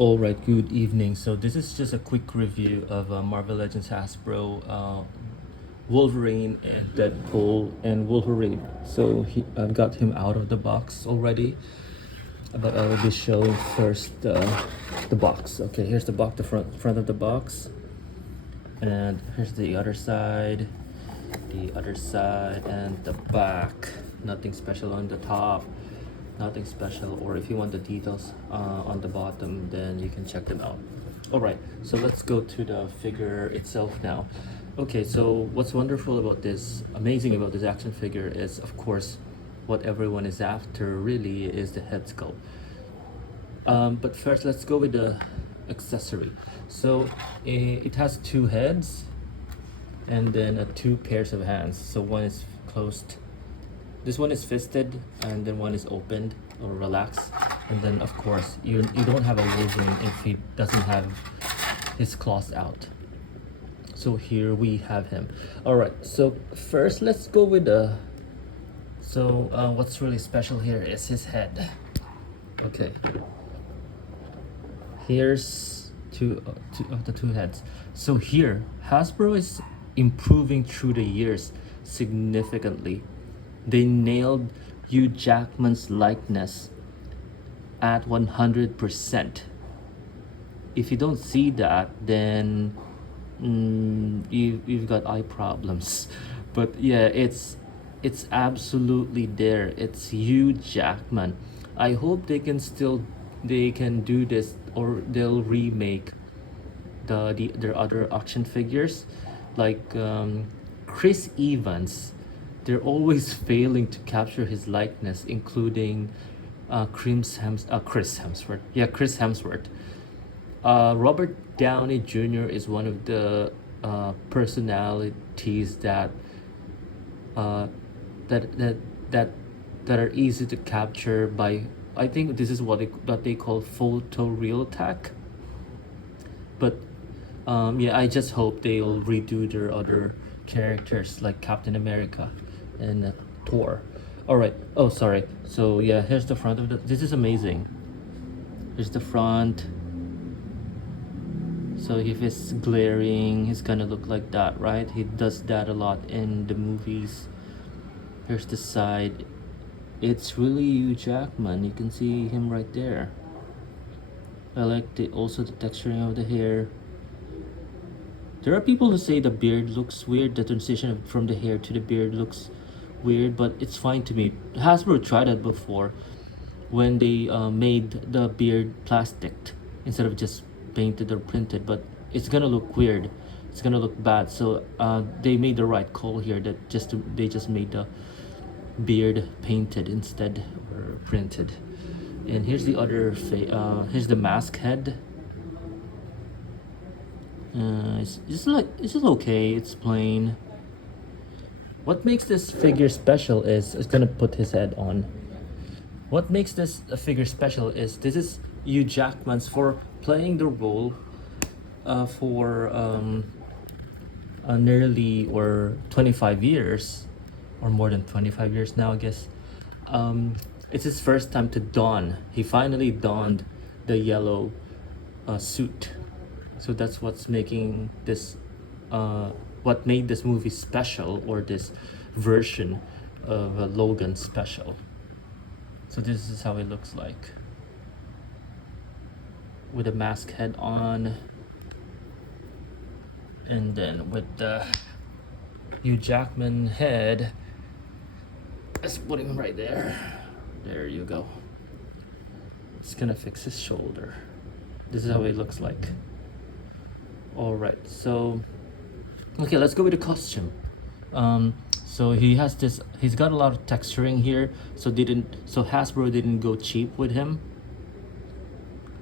Alright, good evening. So this is just a quick review of Marvel Legends Hasbro Wolverine and Deadpool and Wolverine. I've got him out of the box already, but I will be showing first the box. Okay, here's the box, the front of the box, and here's the other side, and the back. Nothing special on the top, nothing special, or if you want the details on the bottom, then you can check them out. All right, so let's go to the figure itself now. Okay, so what's wonderful about this, amazing about this action figure is, of course, what everyone is after really is the head sculpt. But first, let's go with the accessory. So it has two heads and then two pairs of hands. So one is closed, this one is fisted, and then one is opened or relaxed. And then of course you don't have a Wolverine if he doesn't have his claws out. So here we have him. All right, so first let's go with the what's really special here is his head. Okay, here's two of the two heads. So here Hasbro is improving through the years significantly. They nailed Hugh Jackman's likeness at 100%. If you don't see that, then you've got eye problems. But yeah, it's absolutely there. It's Hugh Jackman. I hope they can do this, or they'll remake their other action figures, like Chris Evans. They're always failing to capture his likeness, including Chris Hemsworth. Yeah, Chris Hemsworth. Robert Downey Jr. is one of the personalities that that that that that are easy to capture by. I think this is what they call photorealistic. But yeah, I just hope they'll redo their other characters like Captain America and Thor. All right. Oh, sorry. So yeah, here's the front of the. This is amazing. Here's the front. So if it's glaring, he's gonna look like that, right? He does that a lot in the movies. Here's the side. It's really Hugh Jackman. You can see him right there. I like also the texturing of the hair. There are people who say the beard looks weird. The transition from the hair to the beard looks weird, but it's fine to me. Hasbro tried that before when they made the beard plastic instead of just painted or printed, but it's gonna look weird. It's gonna look bad. So they made the right call here, that they just made the beard painted instead, or printed. And here's the other here's the mask head. It's just okay. It's plain. What makes this figure special is, it's gonna put his head on. What makes this figure special is this is Hugh Jackman's, for playing the role for nearly or 25 years, or more than 25 years now, I guess. It's his first time to don. He finally donned the yellow suit. So that's what's making this what made this movie special, or this version of Logan special. So this is how it looks like, with a mask head on, and then with the Hugh Jackman head. Let's put him right there. There you go. It's gonna fix his shoulder. This is how it looks like. All right, so okay, let's go with the costume. So he's got a lot of texturing here, so Hasbro didn't go cheap with him.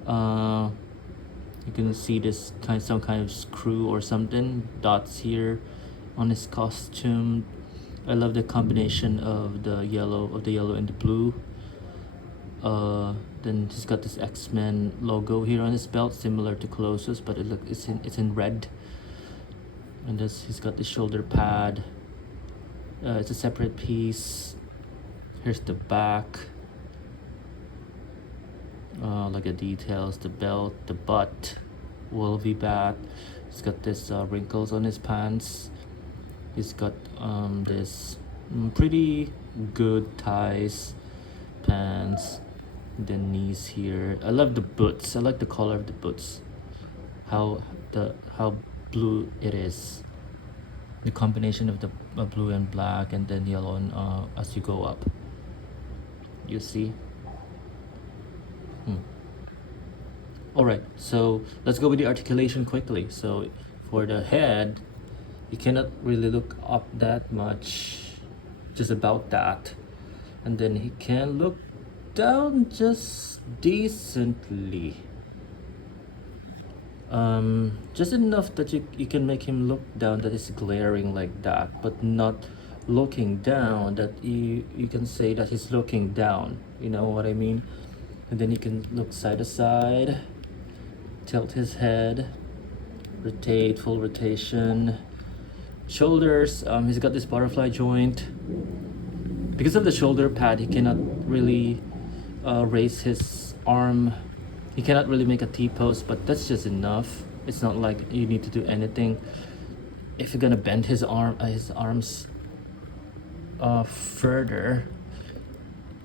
You can see this some kind of screw or something, dots here on his costume. I love the combination of the yellow and the blue. Then he's got this X-Men logo here on his belt, similar to Colossus, but it's in red. And he's got the shoulder pad. It's a separate piece. Here's the back. Like the details, the belt, the butt will be bad. He's got this wrinkles on his pants. He's got this pretty good ties, pants, the knees here. I love the boots. I like the color of the boots. How blue it is. The combination of the blue and black, and then yellow and, as you go up. You see. All right, so let's go with the articulation quickly. So for the head, you cannot really look up that much, just about that, and then he can look down just decently, just enough that you can make him look down, that is glaring like that, but not looking down that you can say that he's looking down, you know what I mean. And then you can look side to side, tilt his head, rotate, full rotation. Shoulders, he's got this butterfly joint. Because of the shoulder pad, he cannot really raise his arm. He cannot really make a T-pose, but that's just enough. It's not like you need to do anything. If you're gonna bend his arms further,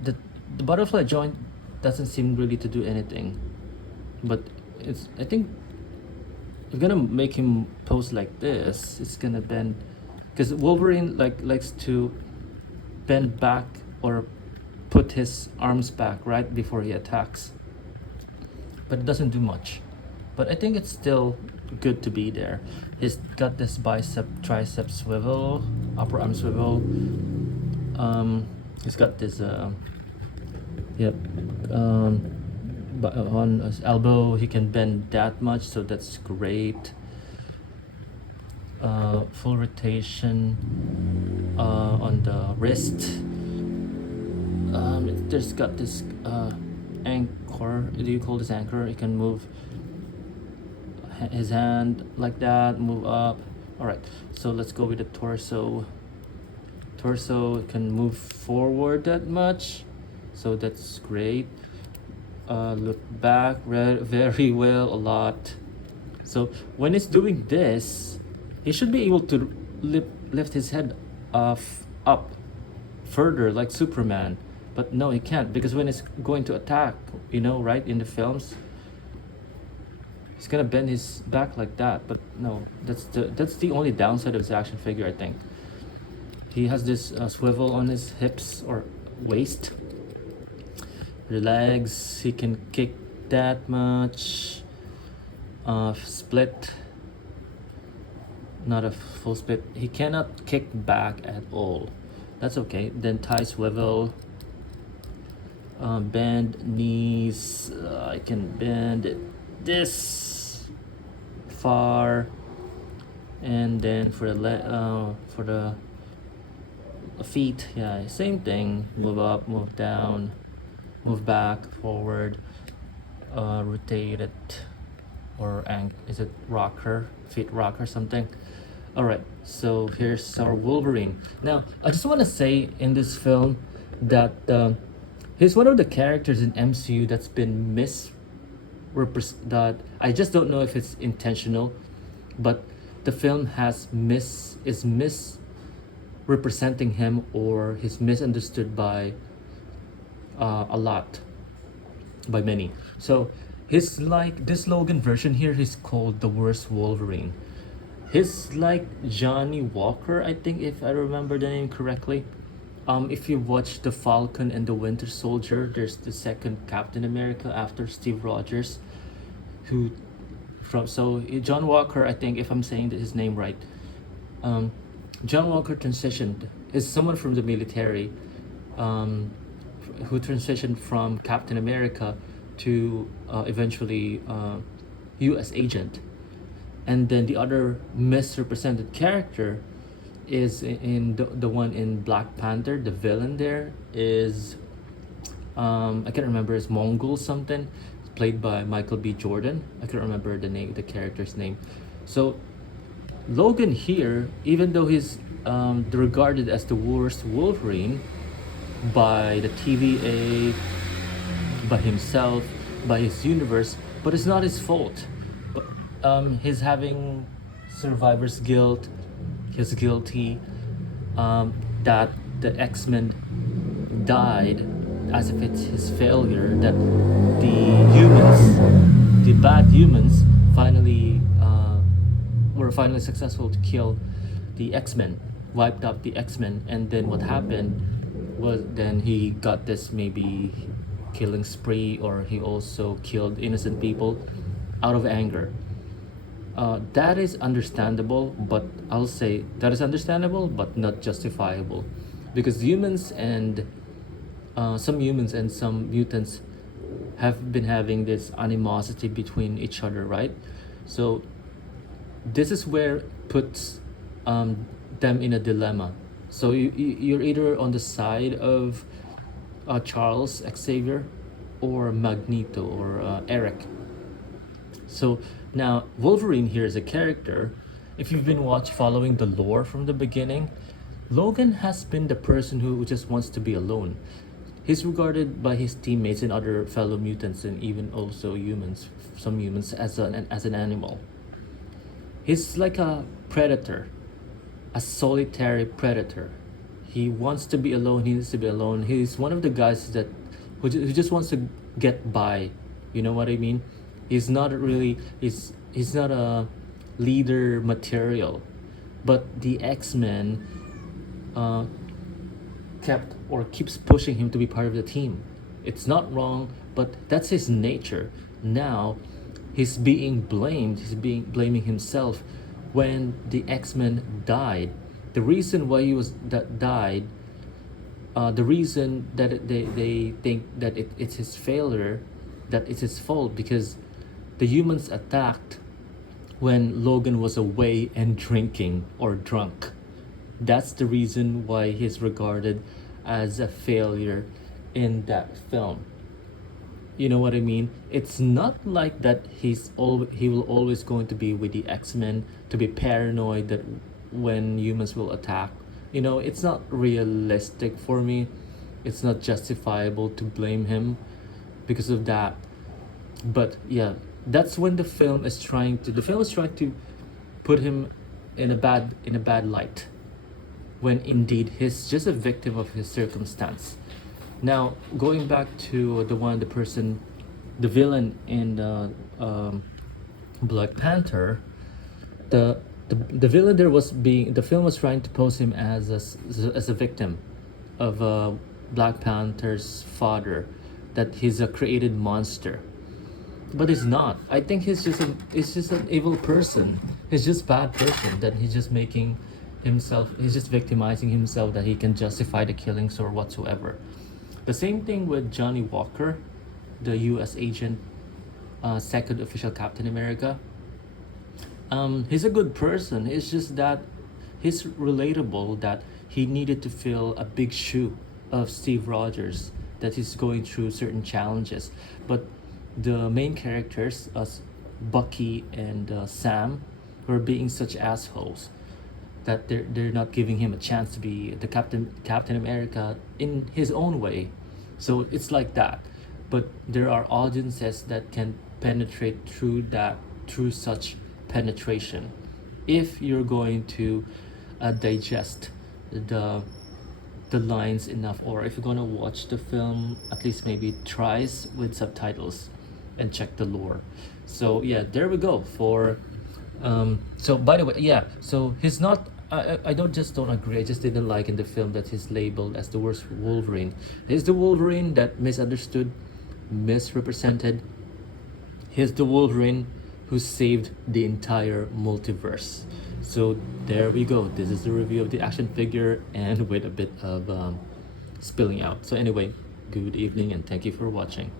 the butterfly joint doesn't seem really to do anything. But I think if you're gonna make him pose like this, it's gonna bend, because Wolverine likes to bend back or put his arms back right before he attacks, but it doesn't do much. But I think it's still good to be there. He's got this bicep tricep swivel, upper arm swivel. He's got this but on his elbow he can bend that much, so that's great. Full rotation on the wrist. There's got this anchor. Do you call this anchor? He can move his hand like that, move up. All right, so let's go with the torso. Torso can move forward that much, so that's great. Look back very well, a lot. So when he's doing this, he should be able to lift his head up further like Superman, but no, he can't, because when he's going to attack, you know, right, in the films, he's gonna bend his back like that. But no, that's the only downside of his action figure, I think. He has this swivel on his hips or waist. The legs, he can kick that much. Split, not a full split. He cannot kick back at all. That's okay. Then thigh swivel, bend knees. I can bend it this far, and then for the feet, yeah, same thing. Move up, move down, move back, forward, rotate it, or is it rocker, feet rocker, something. All right, so here's our Wolverine. Now I just want to say in this film that he's one of the characters in MCU that's been that I just don't know if it's intentional, but the film is misrepresenting him, or he's misunderstood by a lot, by many. So he's like, this Logan version here, he's called the worst Wolverine. He's like Johnny Walker, I think, if I remember the name correctly. If you watch The Falcon and the Winter Soldier, there's the second Captain America after Steve Rogers, John Walker, I think, if I'm saying his name right. John Walker transitioned, is someone from the military, who transitioned from Captain America to eventually US agent. And then the other misrepresented character is in the one in Black Panther. The villain there is I can't remember, it's Mongol something. It's played by Michael B. Jordan. I can't remember the character's name. So Logan here, even though he's regarded as the worst Wolverine by the TVA, by himself, by his universe, but it's not his fault. But he's having survivor's guilt. He's guilty that the X-Men died, as if it's his failure that the bad humans, finally were finally successful to kill the X-Men, wiped out the X-Men, and then what happened was then he got this maybe killing spree, or he also killed innocent people out of anger. That is understandable, but I'll say that is understandable but not justifiable, because some humans and some mutants have been having this animosity between each other, right? So this is where it puts them in a dilemma. So you're either on the side of Charles Xavier or Magneto or Eric. So now Wolverine here is a character. If you've been following the lore from the beginning, Logan has been the person who just wants to be alone. He's regarded by his teammates and other fellow mutants, and even also humans, some humans, as an animal. He's like a predator, a solitary predator. He wants to be alone. He needs to be alone. He's one of the guys that who just wants to get by. You know what I mean? He's not really he's not a leader material, but the X-Men keeps pushing him to be part of the team. It's not wrong, but that's his nature. Now he's being blamed. He's blaming himself when the X-Men died. The reason why he was that died, the reason that they think that it's his failure, that it's his fault, because the humans attacked when Logan was away and drinking or drunk. That's the reason why he's regarded as a failure in that film. You know what I mean? It's not like that he will always going to be with the X-Men, to be paranoid that when humans will attack. You know, it's not realistic for me. It's not justifiable to blame him because of that. But yeah, that's when the film is trying to put him in a bad light, when indeed he's just a victim of his circumstance. Now, going back to the villain in Black Panther, the villain there the film was trying to pose him as a victim of Black Panther's father, that he's a created monster. But he's not. I think he's just an evil person. He's just bad person, that he's just victimizing himself, that he can justify the killings or whatsoever. The same thing with Johnny Walker, the US agent, second official Captain America. He's a good person. It's just that he's relatable, that he needed to fill a big shoe of Steve Rogers, that he's going through certain challenges. But the main characters, Bucky and Sam, were being such assholes that they're not giving him a chance to be the Captain America in his own way. So it's like that. But there are audiences that can penetrate through such penetration, if you're going to digest the lines enough, or if you're going to watch the film at least maybe twice with subtitles and check the lore. So yeah, there we go for so by the way, yeah, so he's not, I don't agree. I just didn't like in the film that he's labeled as the worst Wolverine. He's the Wolverine that misunderstood, misrepresented. He's the Wolverine who saved the entire multiverse. So there we go. This is the review of the action figure, and with a bit of spilling out. So anyway, good evening and thank you for watching.